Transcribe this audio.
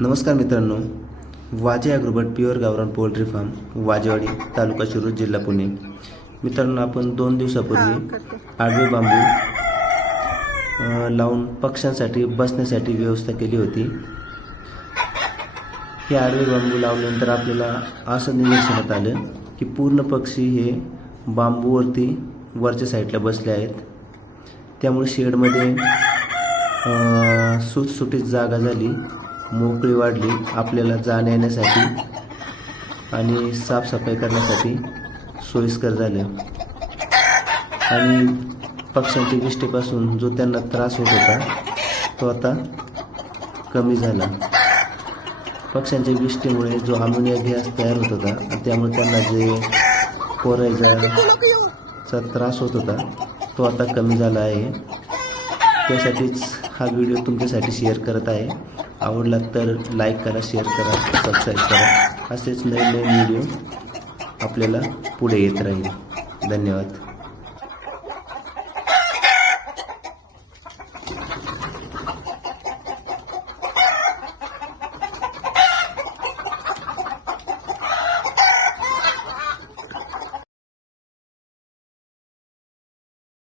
नमस्कार मित्रांनो, वाजे ॲग्रोबट प्युअर गावरान पोल्ट्री फार्म, वाजेवाडी, तालुका शिरूर, जिल्हा पुणे. मित्रांनो, आपण 2 दिवसापूर्वी आडवे बांबू लावून पक्ष्यांसाठी बसण्यासाठी व्यवस्था केली होती. हे आडवे बांबू लावल्यानंतर आपल्याला असं निदर्शनात आलं की पूर्ण पक्षी हे बांबूवरती वरच्या साईडला बसले आहेत. त्यामुळे शेडमध्ये सुटसुटीत जागा झाली, मोकळी वाढली, आपल्याला जाण्या येण्यासाठी आणि साफसफाई करण्यासाठी सोयीस्कर झालं. आणि पक्ष्यांच्या विष्ठेपासून जो त्यांना त्रास होत होता तो आता कमी झाला. पक्ष्यांच्या विष्ठेमुळे जो अमोनिया गॅस तयार होत होता आणि त्यामुळे त्यांना जे पोरायचा त्रास होत होता तो आता कमी झाला आहे. त्यासाठीच हा व्हिडिओ तुमच्यासाठी शेअर करत आहे. आवडला तर लाईक करा, शेअर करा, सबस्क्राईब करा. असेच नवीन व्हिडिओ आपल्याला पुढे येत राहील. धन्यवाद.